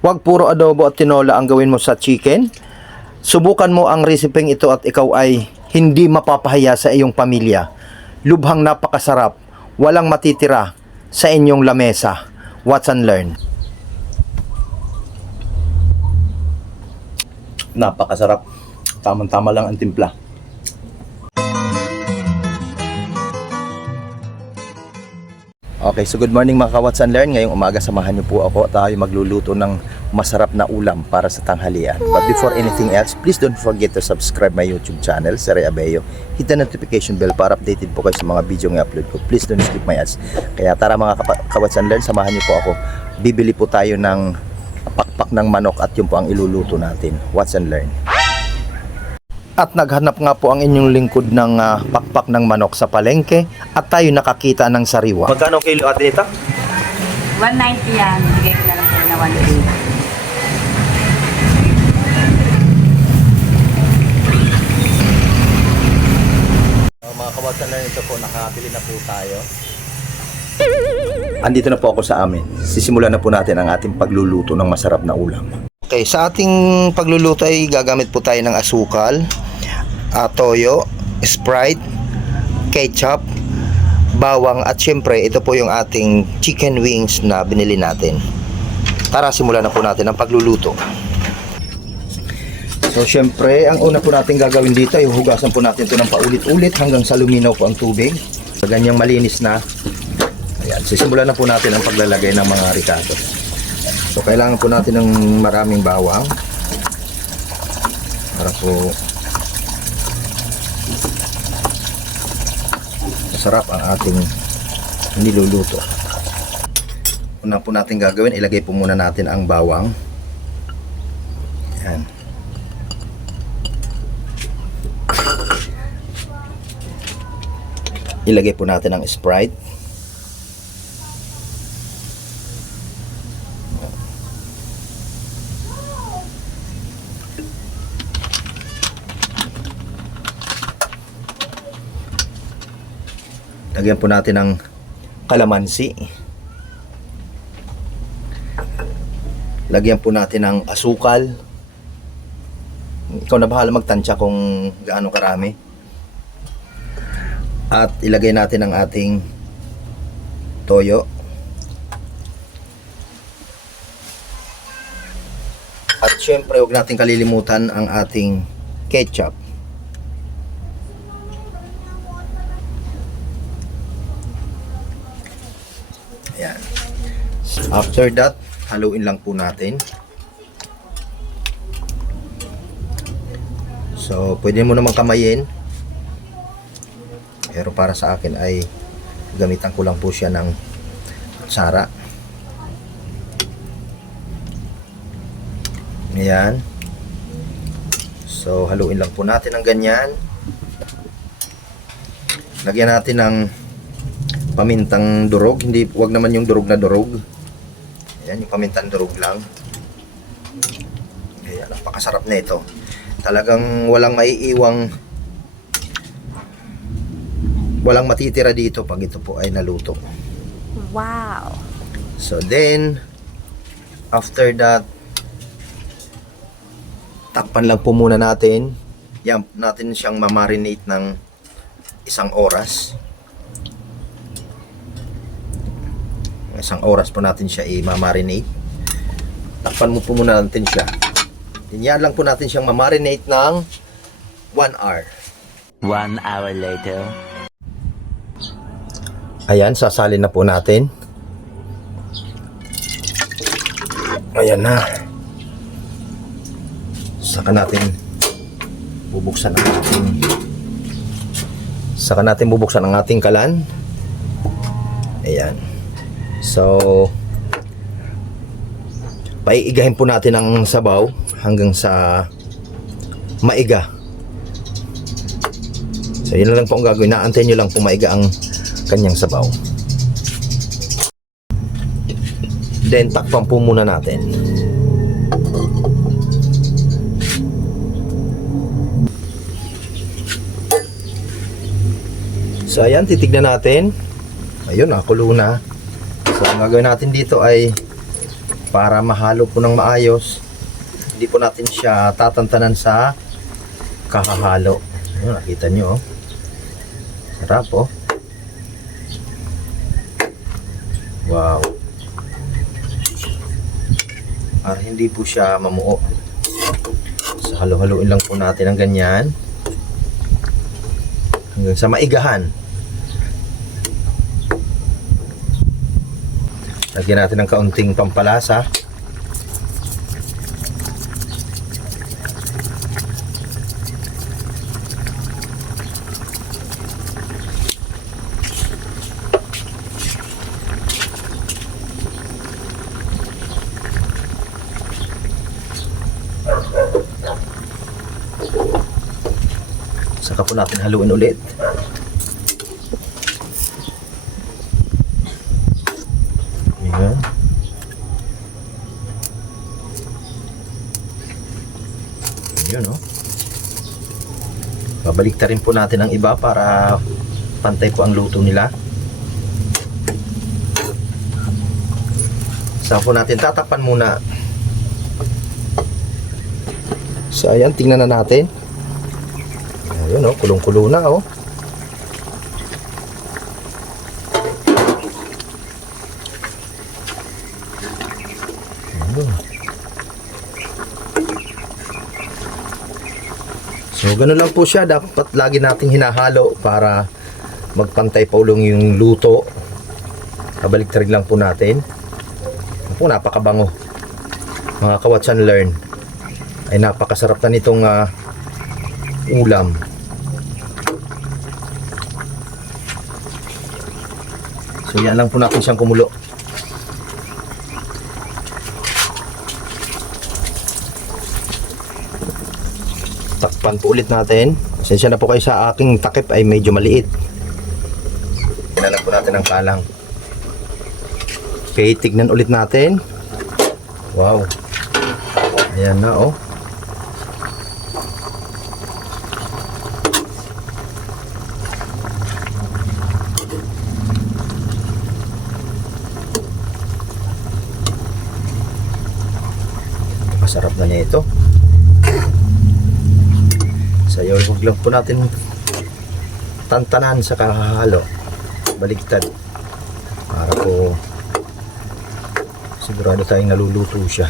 Huwag puro adobo at tinola ang gawin mo sa chicken. Subukan mo ang resepeng ito at ikaw ay hindi mapapahiya sa iyong pamilya. Lubhang napakasarap, walang matitira sa inyong lamesa. Watch and learn. Napakasarap. Tamang-tama lang ang timpla. Okay, so good morning mga ka-Watch and Learn. Ngayong umaga samahan niyo po ako. Tayo magluluto ng masarap na ulam para sa tanghalian. But before anything else, please don't forget to subscribe my YouTube channel, Sir Abello. Hit the notification bell para updated po kayo sa mga video ng upload ko. Please don't skip my ads. Kaya tara mga ka-Watch and Learn, samahan niyo po ako. Bibili po tayo ng pakpak ng manok at yun po ang iluluto natin. Watch and Learn. At naghanap nga po ang inyong lingkod ng pakpak ng manok sa palengke at tayo nakakita ng sariwa. Magkano kilo ate nito? 190 yan. Bigay ko na lang kayo na 180. Mga kawatan na nito po, nakabili na po tayo. Andito na po ako sa amin. Sisimulan na po natin ang ating pagluluto ng masarap na ulam. Okay, sa ating pagluluto ay gagamit po tayo ng asukal, toyo, Sprite, ketchup, bawang at syempre ito po yung ating chicken wings na binili natin. Tara, simulan na po natin ang pagluluto. So syempre, ang una po natin gagawin dito ay hugasan po natin ito ng paulit-ulit hanggang sa luminaw po ang tubig. Sa ganyang malinis na, ayan, sisimulan na po natin ang paglalagay ng mga ricado. So kailangan po natin ng maraming bawang para po masarap ang ating niluluto. Una po natin gagawin, ilagay po muna natin ang bawang. Ayan. Ilagay po natin ang Sprite. Lagyan po natin ng kalamansi. Lagyan po natin ng asukal. Ikaw na bahala magtansya kung gaano karami. At ilagay natin ang ating toyo. At syempre, huwag natin kalilimutan ang ating ketchup. Ayan. After that, haluin lang po natin. So, pwede mo naman kamayin. Pero para sa akin ay gamitan ko lang po siya ng kutsara. Ayan. So, haluin lang po natin ng ganyan. Lagyan natin ng pamintang durog, hindi, wag naman yung durog na durog. Ayan, yung pamintang durog lang. Ayan, napakasarap na ito. Talagang walang maiiwang, walang matitira dito pag ito po ay naluto. Wow! So then, after that, takpan lang po muna natin. Yan, natin siyang mamarinate ng 1 oras. 1 oras po natin siya i-marinate. Takpan mo po muna natin siya. Yan lang po natin siyang ma-marinate ng 1 hour. 1 hour later. Ayan, sasalin na po natin. Ayan na. Saka natin bubuksan ang ating kalan. Ayan. So, paiigahin po natin ang sabaw hanggang sa maiga. So, yun lang po ang gagawin. Naantayin nyo lang po maiga ang kanyang sabaw. Then, takpan po muna natin. So, ayan, titignan natin. Ayun, nakulo na. So, ang gagawin natin dito ay para mahalo po ng maayos. Hindi po natin siya tatantanan sa kakahalo. Ayun, nakita nyo, oh. Sarap, oh. Wow. Para hindi po siya mamuo. So, halo-haloin lang po natin ang ganyan. Hanggang sa maigahan. Lagyan natin ng kaunting pampalasa. Saka po natin haluin ulit. Ayan. Ayan, oh. Babalik rin po natin ang iba para pantay po ang luto nila. Saka po natin tatakpan muna. So ayan, tingnan na natin. Ayun, oh, kulong-kulo na, oh. Ayun. So ganun lang po siya, dapat lagi nating hinahalo para magpantay pa ulong yung luto. Kabalik-tarig lang po natin. Po, napakabango. Mga ka-watch and learn. Ay napakasarap na nitong ulam. So yan lang po natin siyang kumulo. Takpan po ulit natin. Pasensya na po kayo sa aking takip ay medyo maliit. Kinalang po natin ang kalang. Okay, tignan ulit natin. Wow. Ayan na, oh. Masarap na niya ito. Sayo, huwag lang po natin tantanan sa kakahalo. Baligtad. Para po sigurado tayong naluluto siya.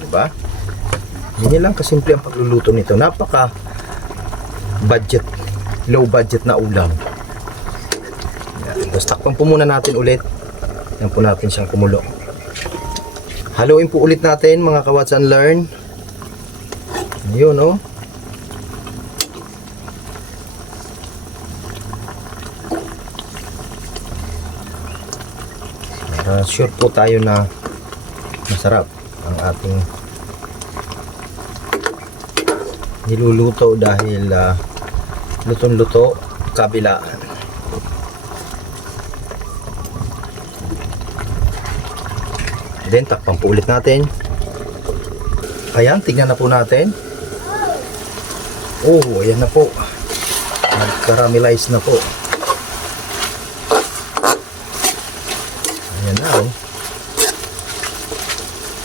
Diba? Hindi lang kasimple ang pagluluto nito. Napaka budget, low budget na ulam. Tapos takpan po muna natin ulit. Yan po natin siyang kumulo. Haluin po ulit natin mga ka-watch and learn. Ayun, oh. Sure po tayo na masarap ang ating niluluto dahil lutong-luto kabilaan. Then takpan po ulit natin. Ayan, tignan na po natin. Oh, ayan na po. Nag-caramelize na po. Ayan na, oh.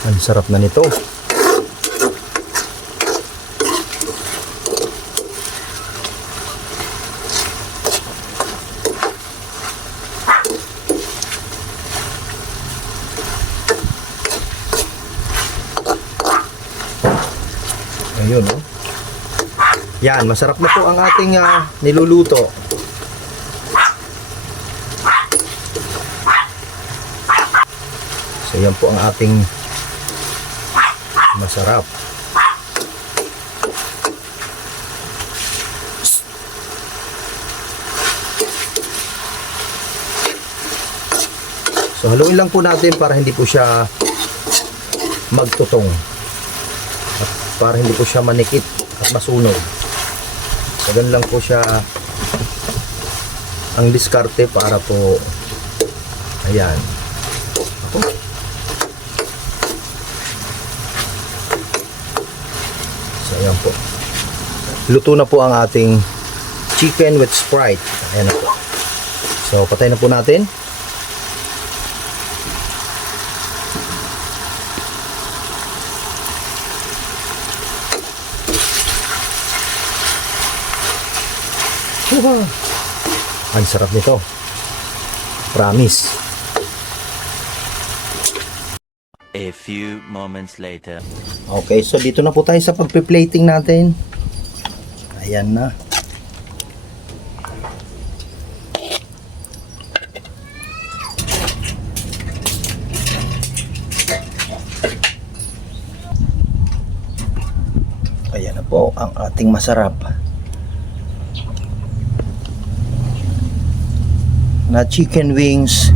Ang sarap na nito. Ayun, oh. Yan, masarap na po ang ating niluluto. So yan po ang ating masarap. So haluin lang po natin para hindi po siya magtutong. At para hindi po siya manikit at masunog. So ganun lang po siya ang diskarte para po ayan. Ako. So ayan po. Luto na po ang ating chicken with Sprite. Ayan na po. So, patay na po natin. Ang sarap nito. Promise. A few moments later. Okay, so dito na po tayo sa pagpe-plating natin. Ayan na. Ayan na po ang ating masarap na chicken wings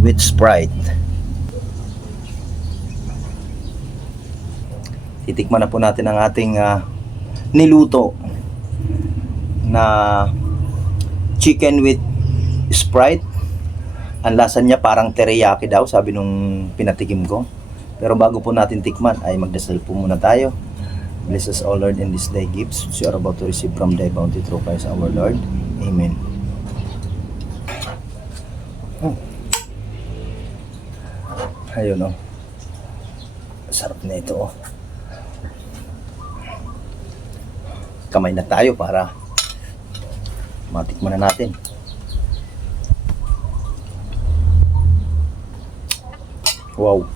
with Sprite. Titikman na po natin ang ating niluto na chicken with Sprite. Ang lasa niya parang teriyaki daw, sabi nung pinatikim ko. Pero bago po natin tikman ay magdasal po muna tayo. Bless us, O Lord, in this day gifts which you are about to receive from thy bounty through Christ our Lord. Amen. Ayun, oh. Sarap na ito, oh. Kamay na tayo para matikman na natin. Wow.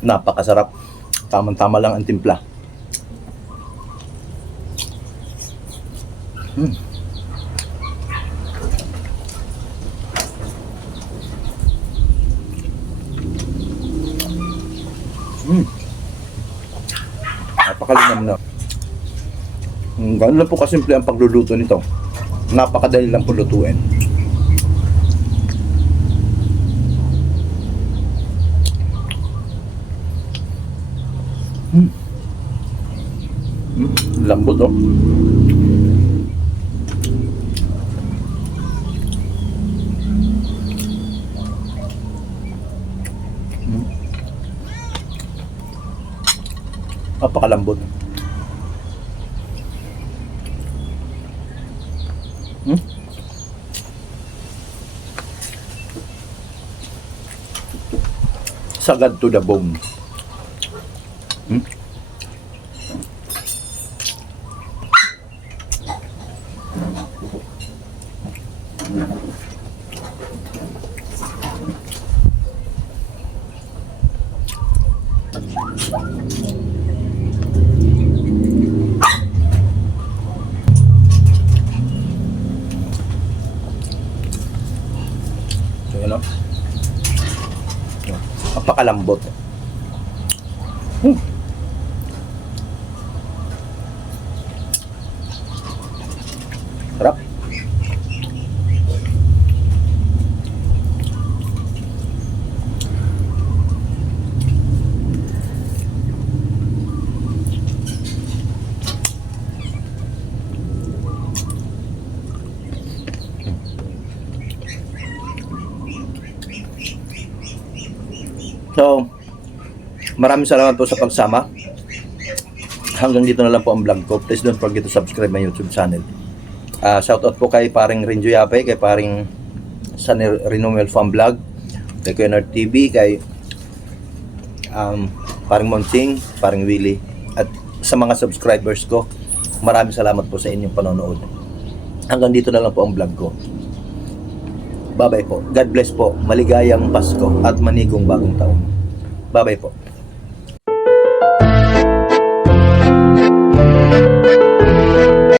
Napakasarap. Tamang-tama lang ang timpla. Napakalinam na. Ganun lang po kasimple ang pagluluto nito. Napakadali lang po lutuin. Lambot, oh. Napakalambot. Sagad to the bone. So, yun, oh. Napakalambot. Sarap. So, maraming salamat po sa pagsama. Hanggang dito na lang po ang vlog ko. Please don't forget to subscribe my YouTube channel. Shoutout po kay paring Renjo Yape, kay paring San Renumel Farm Vlog, kay Kuya TV, kay paring Monting, paring Willie, at sa mga subscribers ko. Maraming salamat po sa inyong panonood. Hanggang dito na lang po ang vlog ko. Bye-bye po. God bless po. Maligayang Pasko at manigong bagong taon. Bye-bye po.